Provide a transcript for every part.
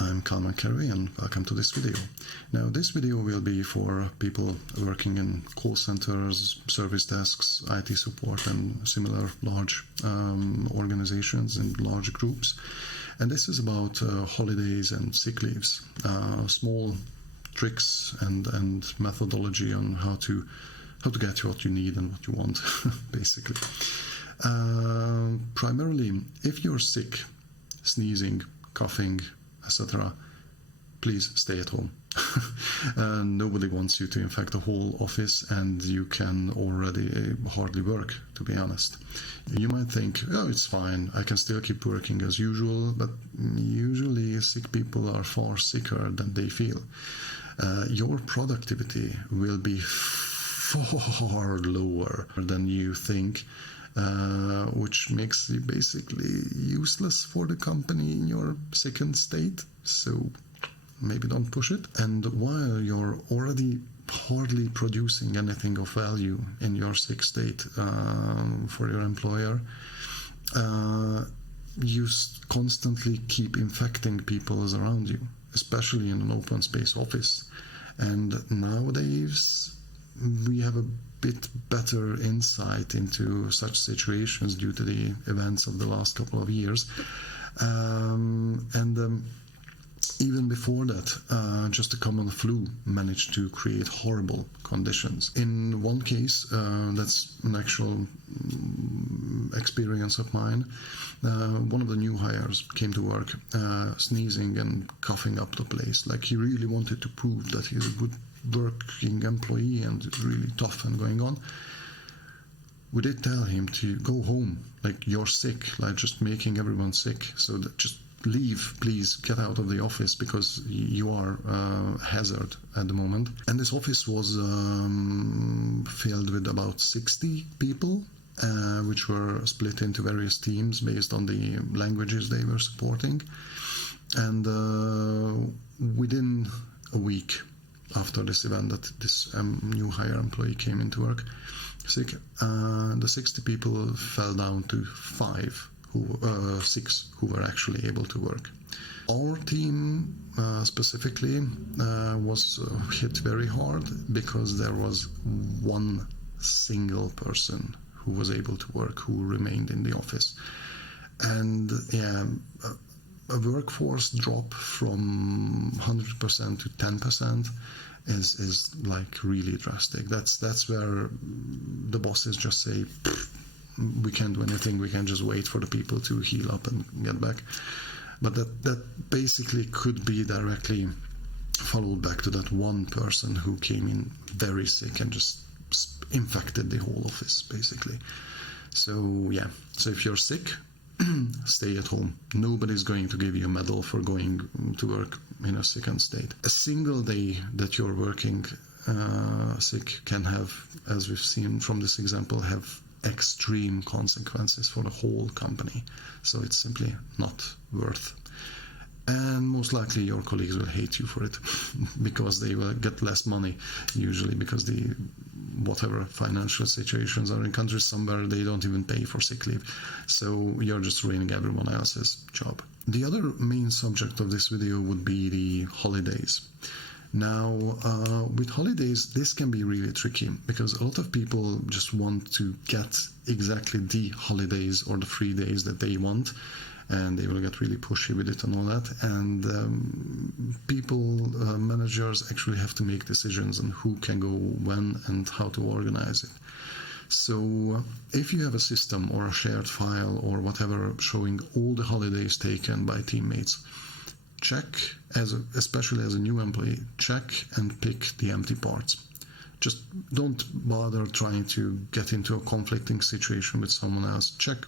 I'm Kalman Kerry and welcome to this video. Now this video will be for people working in call centers, service desks, IT support and similar large organizations and large groups. And this is about holidays and sick leaves, small tricks and methodology on how to get what you need and what you want, basically. Primarily, if you're sick, sneezing, coughing, etc., please stay at home. Nobody wants you to infect the whole office, and you can already hardly work, to be honest. You might think, oh, it's fine, I can still keep working as usual, but usually sick people are far sicker than they feel. Your productivity will be far lower than you think, which makes you basically useless for the company in your sickened state. So maybe don't push it. And while you're already hardly producing anything of value in your sick state for your employer, you constantly keep infecting people around you, especially in an open space office. And nowadays we have a bit better insight into such situations due to the events of the last couple of years. Even before that, just the common flu managed to create horrible conditions. In one case, that's an actual experience of mine, one of the new hires came to work sneezing and coughing up the place. Like, he really wanted to prove that he's a good working employee and really tough and going on. We did tell him to go home, like, you're sick, like just making everyone sick, so that just leave, please, get out of the office because you are a hazard at the moment. And this office was filled with about 60 people, which were split into various teams based on the languages they were supporting. And within a week after this event, that this new hire employee came into work sick, the 60 people fell down to 6 who were actually able to work. Our team specifically was hit very hard because there was one single person who was able to work, who remained in the office. And yeah, a workforce drop from 100% to 10% is like really drastic. That's where the bosses just say, we can't do anything, we can just wait for the people to heal up and get back. But that basically could be directly followed back to that one person who came in very sick and just infected the whole office, basically. So yeah, so if you're sick, stay at home. Nobody's going to give you a medal for going to work in a sickened state. A single day that you're working sick can have, as we've seen from this example, have extreme consequences for the whole company. So it's simply not worth. And most likely your colleagues will hate you for it because they will get less money, usually, because the whatever financial situations are in countries somewhere, they don't even pay for sick leave. So you're just ruining everyone else's job. The other main subject of this video would be the holidays. Now, with holidays, this can be really tricky because a lot of people just want to get exactly the holidays or the free days that they want, and they will get really pushy with it and all that. And managers actually have to make decisions on who can go when and how to organize it. So if you have a system or a shared file or whatever showing all the holidays taken by teammates, check, especially as a new employee, check and pick the empty parts. Just don't bother trying to get into a conflicting situation with someone else. Check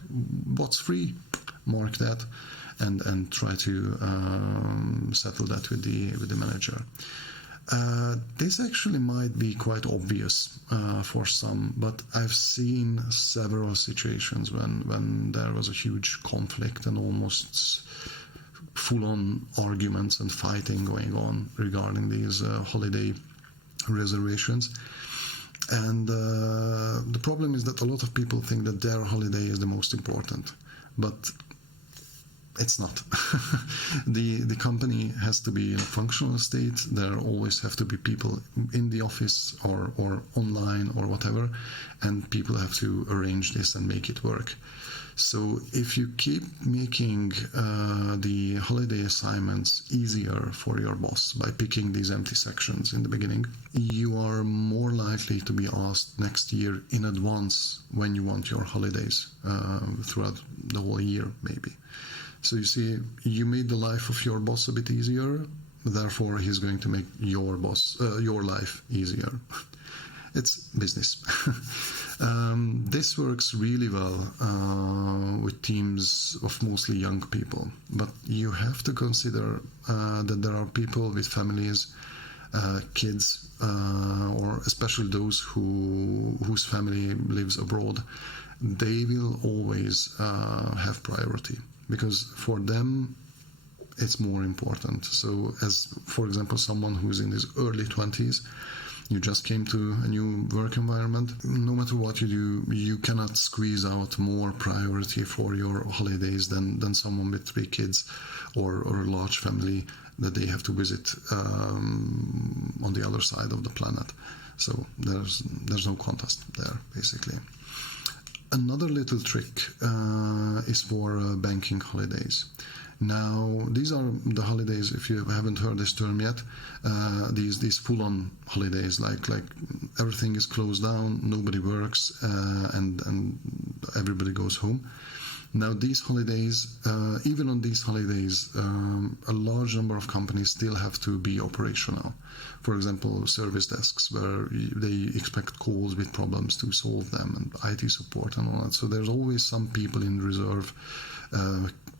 what's free, mark that, and try to settle that with the manager. This actually might be quite obvious for some, but I've seen several situations when there was a huge conflict and almost full-on arguments and fighting going on regarding these holiday reservations. And the problem is that a lot of people think that their holiday is the most important, but It's not. The company has to be in a functional state. There always have to be people in the office or online or whatever, and people have to arrange this and make it work. So if you keep making the holiday assignments easier for your boss by picking these empty sections in the beginning, you are more likely to be asked next year in advance when you want your holidays throughout the whole year, maybe. So you see, you made the life of your boss a bit easier, therefore he's going to make your life easier. It's business. This works really well with teams of mostly young people, but you have to consider that there are people with families, kids, or especially those whose family lives abroad. They will always have priority, because for them it's more important. So as, for example, someone who's in his early 20s, you just came to a new work environment, no matter what you do, you cannot squeeze out more priority for your holidays than someone with 3 kids or a large family that they have to visit on the other side of the planet. So there's no contest there, basically. Another little trick is for banking holidays. Now, these are the holidays, if you haven't heard this term yet, these full-on holidays, like everything is closed down, nobody works, and everybody goes home. Now, these holidays, even on these holidays, a large number of companies still have to be operational. For example, service desks, where they expect calls with problems to solve them, and IT support and all that. So there's always some people in reserve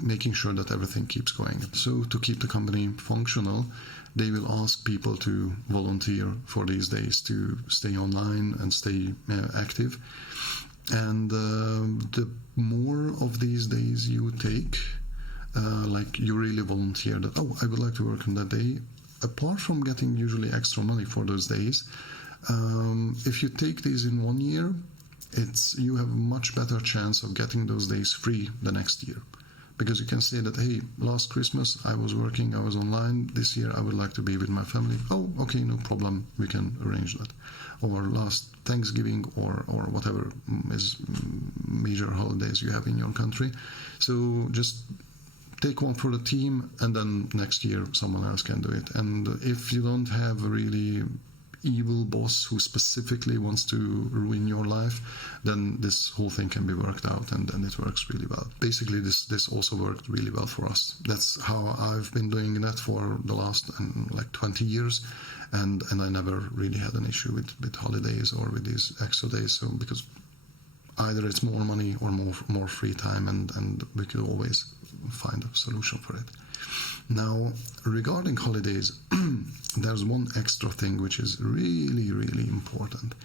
making sure that everything keeps going. So to keep the company functional, they will ask people to volunteer for these days to stay online and stay active. And the more of these days you take, like you really volunteer that, oh, I would like to work on that day, apart from getting usually extra money for those days, if you take these in 1 year, you have a much better chance of getting those days free the next year. Because you can say that, hey, last Christmas I was working, I was online, this year I would like to be with my family. Oh, okay, no problem, we can arrange that. Or last Thanksgiving or whatever is major holidays you have in your country. So just take one for the team, and then next year someone else can do it. And if you don't have a really evil boss who specifically wants to ruin your life, then this whole thing can be worked out, and it works really well. Basically, this also worked really well for us. That's how I've been doing that for the last 20 years, and I never really had an issue with holidays or with these extra days. So because either it's more money or more free time, and we could always find a solution for it. Now, regarding holidays, there's one extra thing which is really, really important.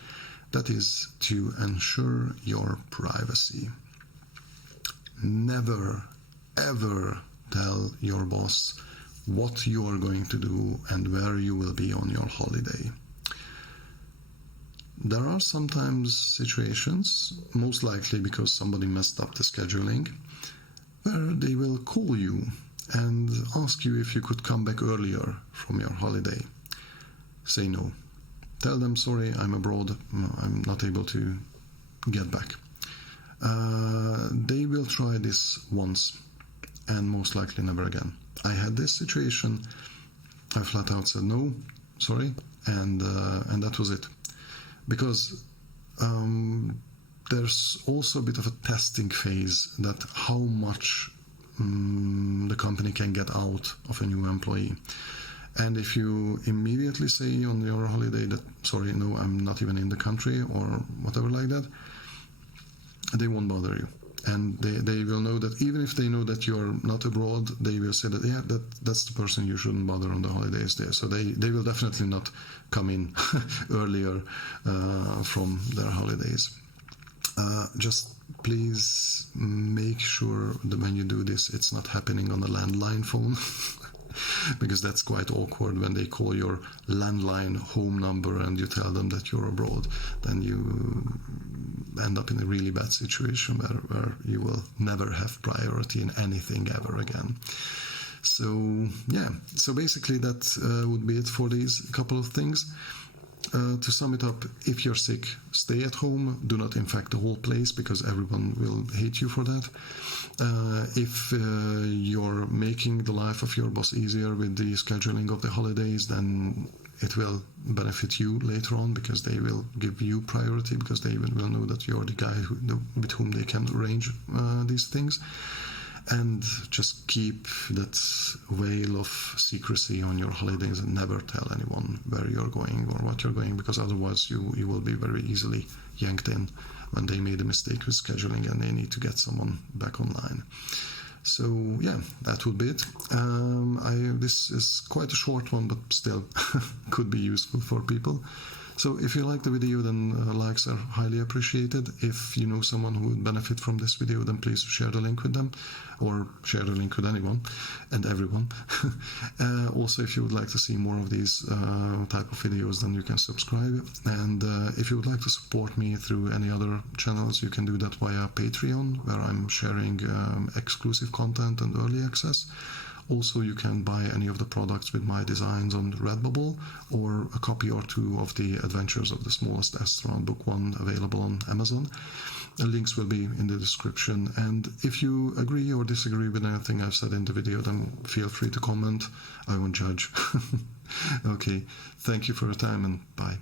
That is to ensure your privacy. Never, ever tell your boss what you are going to do and where you will be on your holiday. There are sometimes situations, most likely because somebody messed up the scheduling, where they will call you and ask you if you could come back earlier from your holiday. Say no. Tell them, sorry, I'm abroad, I'm not able to get back. They will try this once and most likely never again. I had this situation, I flat out said no, sorry, and that was it. Because there's also a bit of a testing phase that how much the company can get out of a new employee. And if you immediately say on your holiday that, sorry, no, I'm not even in the country or whatever like that, they won't bother you. And they will know that even if they know that you're not abroad, they will say that, yeah, that's the person you shouldn't bother on the holidays there. So they will definitely not come in earlier from their holidays. Just please make sure that when you do this, it's not happening on a landline phone. because that's quite awkward when they call your landline home number and you tell them that you're abroad. Then you end up in a really bad situation where you will never have priority in anything ever again. So yeah, so basically that would be it for these couple of things. To sum it up, if you're sick, stay at home. Do not infect the whole place, because everyone will hate you for that. If you're making the life of your boss easier with the scheduling of the holidays, then it will benefit you later on, because they will give you priority, because they will know that you're the guy with whom they can arrange these things. And just keep that veil of secrecy on your holidays and never tell anyone where you're going or what you're going, because otherwise you will be very easily yanked in when they made a mistake with scheduling and they need to get someone back online. So yeah, that would be it. This is quite a short one, but still could be useful for people. So if you like the video, then likes are highly appreciated. If you know someone who would benefit from this video, then please share the link with them, or share the link with anyone and everyone. Also, if you would like to see more of these type of videos, then you can subscribe. And if you would like to support me through any other channels, you can do that via Patreon, where I'm sharing exclusive content and early access. Also, you can buy any of the products with my designs on Redbubble, or a copy or two of the Adventures of the Smallest Astronaut Book 1 available on Amazon. The links will be in the description. And if you agree or disagree with anything I've said in the video, then feel free to comment. I won't judge. Okay, thank you for your time, and bye.